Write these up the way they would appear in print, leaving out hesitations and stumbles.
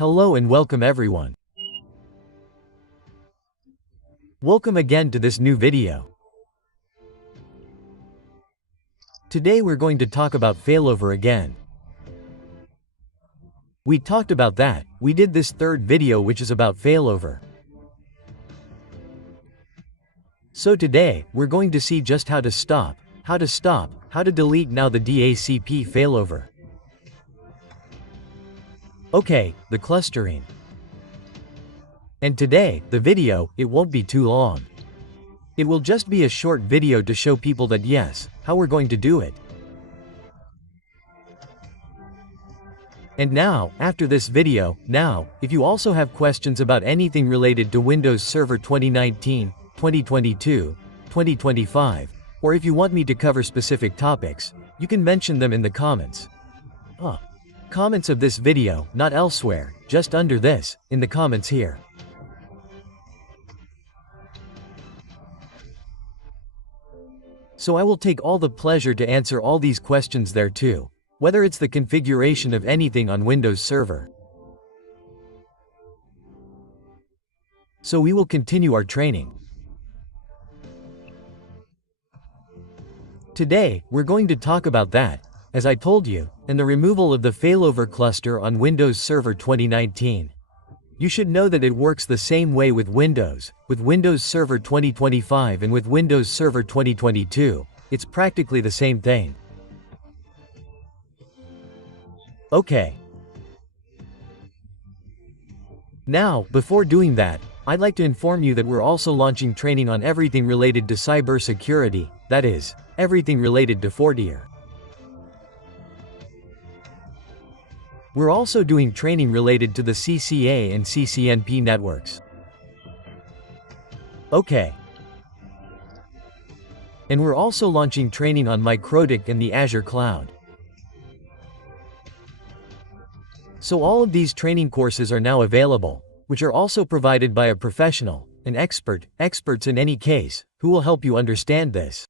Hello and welcome everyone. Welcome again to this new video. Today we're going to talk about failover again. We talked about that, we did this third video which is about failover. So today, we're going to see just how to delete now the DHCP failover. Okay, the clustering. And today, the video, it won't be too long. It will just be a short video to show people that yes, how we're going to do it. And now, after this video, if you also have questions about anything related to Windows Server 2019, 2022, 2025, or if you want me to cover specific topics, you can mention them in the comments. Comments of this video, not elsewhere, just under this, in the comments here. So I will take all the pleasure to answer all these questions there too, whether it's the configuration of anything on Windows Server. So we will continue our training. Today, we're going to talk about that, as I told you, and the removal of the failover cluster on Windows Server 2019. You should know that it works the same way with Windows Server 2025 and with Windows Server 2022, it's practically the same thing. Okay. Now, before doing that, I'd like to inform you that we're also launching training on everything related to cybersecurity, that is, everything related to FortiGate. We're also doing training related to the CCA and CCNP networks. Okay. And we're also launching training on Microtik and the Azure Cloud. So all of these training courses are now available, which are also provided by a professional, an experts in any case, who will help you understand this.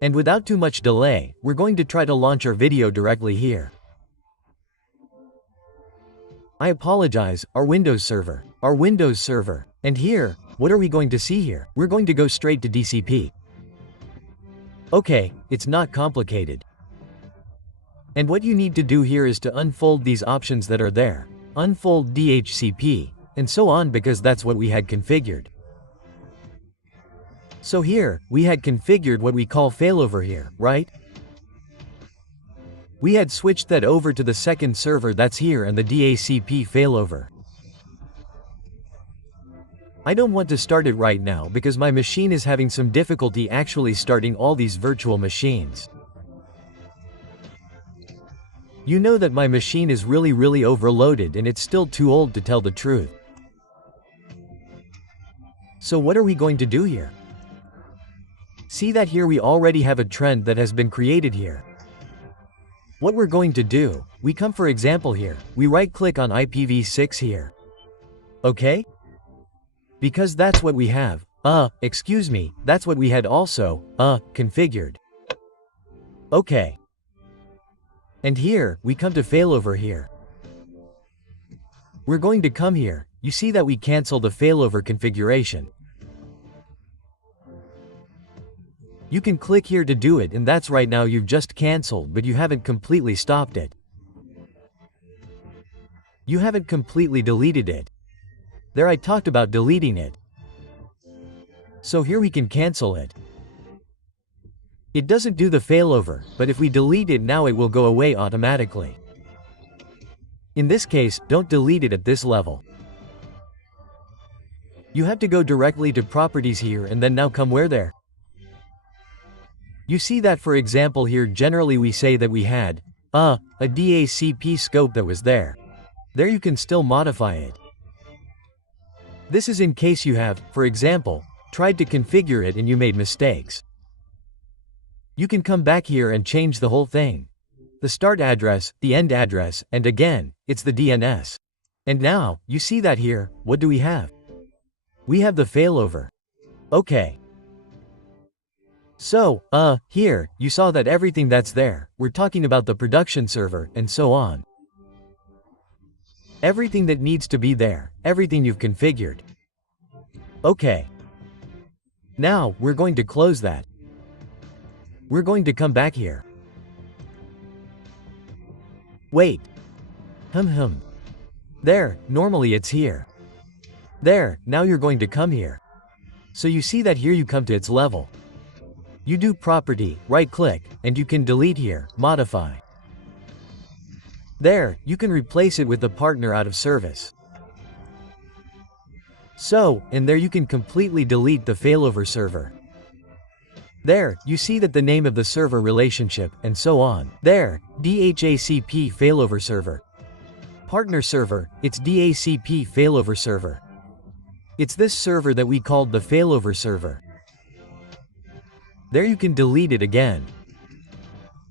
And without too much delay, we're going to try to launch our video directly here. I apologize, our Windows Server, and here, what are we going to see here? We're going to go straight to DHCP. Okay, it's not complicated. And what you need to do here is to unfold these options that are there, unfold DHCP, and so on because that's what we had configured. So here, we had configured what we call failover here, right? We had switched that over to the second server that's here and the DHCP failover. I don't want to start it right now because my machine is having some difficulty actually starting all these virtual machines. You know that my machine is really overloaded and it's still too old to tell the truth. So what are we going to do here? See that here we already have a trend that has been created here. What we're going to do, we come for example here, we right click on IPv6 here. Okay? Because that's what we have, that's what we had also, configured. Okay. And here, we come to failover here. We're going to come here, you see that we cancel the failover configuration. You can click here to do it and that's right now you've just canceled but you haven't completely stopped it. You haven't completely deleted it. There I talked about deleting it. So here we can cancel it. It doesn't do the failover, but if we delete it now it will go away automatically. In this case, don't delete it at this level. You have to go directly to properties here and then now come where there. You see that for example here generally we say that we had, a DHCP scope that was there. There you can still modify it. This is in case you have, for example, tried to configure it and you made mistakes. You can come back here and change the whole thing. The start address, the end address, and again, it's the DNS. And now, you see that here, what do we have? We have the failover. Okay. So, here, you saw that everything that's there, we're talking about the production server, and so on. Everything that needs to be there, everything you've configured. Okay. Now, we're going to close that. We're going to come back here. Wait. There, normally it's here. There, now you're going to come here. So you see that here you come to its level. You do property, right-click, and you can delete here, modify. There, you can replace it with the partner out of service. So, and there you can completely delete the failover server. There, you see that the name of the server relationship, and so on. There, DHCP failover server. Partner server, it's DHCP failover server. It's this server that we called the failover server. There you can delete it again.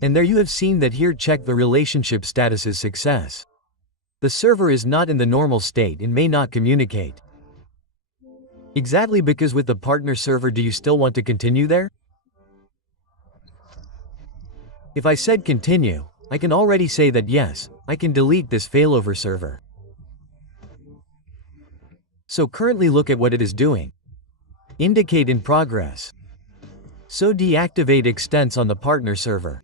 And there you have seen that here check the relationship status is success. The server is not in the normal state and may not communicate. Exactly because with the partner server do you still want to continue there? If I said continue, I can already say that yes, I can delete this failover server. So currently look at what it is doing. Indicate in progress. So deactivate extents on the partner server.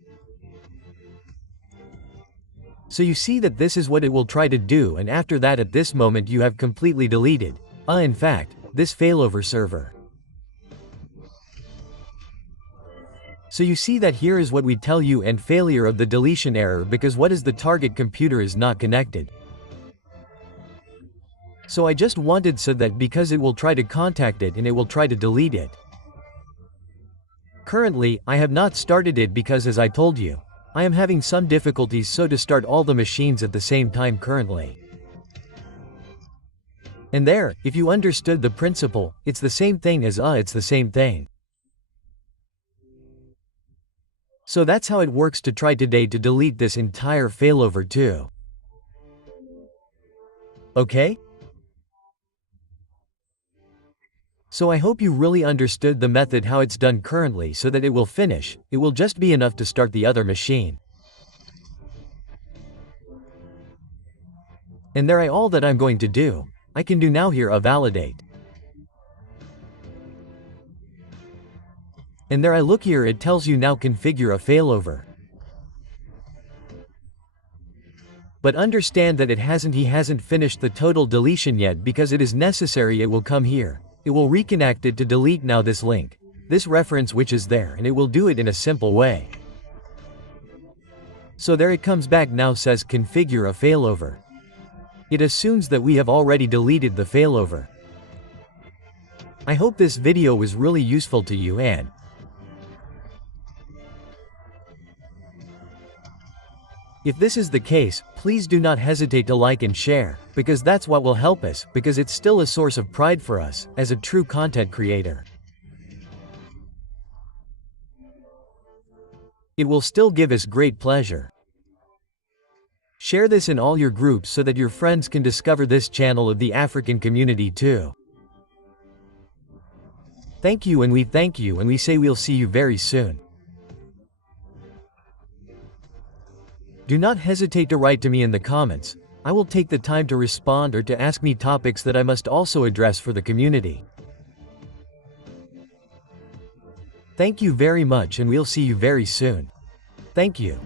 So you see that this is what it will try to do, and after that at this moment you have completely deleted, in fact, this failover server. So you see that here is what we tell you and failure of the deletion error because what is the target computer is not connected. So I just wanted so that because it will try to contact it and it will try to delete it. Currently, I have not started it because as I told you, I am having some difficulties so to start all the machines at the same time currently. And there, if you understood the principle, it's the same thing as it's the same thing. So that's how it works to try today to delete this entire failover too. Okay? So I hope you really understood the method how it's done currently so that it will finish, it will just be enough to start the other machine. And there all that I'm going to do, I can do now here validate. And there I look here it tells you now configure a failover. But understand that he hasn't finished the total deletion yet because it is necessary it will come here. It will reconnect it to delete now this link, this reference which is there, and it will do it in a simple way. So there it comes back now says configure a failover. It assumes that we have already deleted the failover. I hope this video was really useful to you and if this is the case, please do not hesitate to like and share, because that's what will help us, because it's still a source of pride for us, as a true content creator. It will still give us great pleasure. Share this in all your groups so that your friends can discover this channel of the African community too. Thank you and we thank you and we say we'll see you very soon. Do not hesitate to write to me in the comments. I will take the time to respond or to ask me topics that I must also address for the community. Thank you very much and we'll see you very soon. Thank you.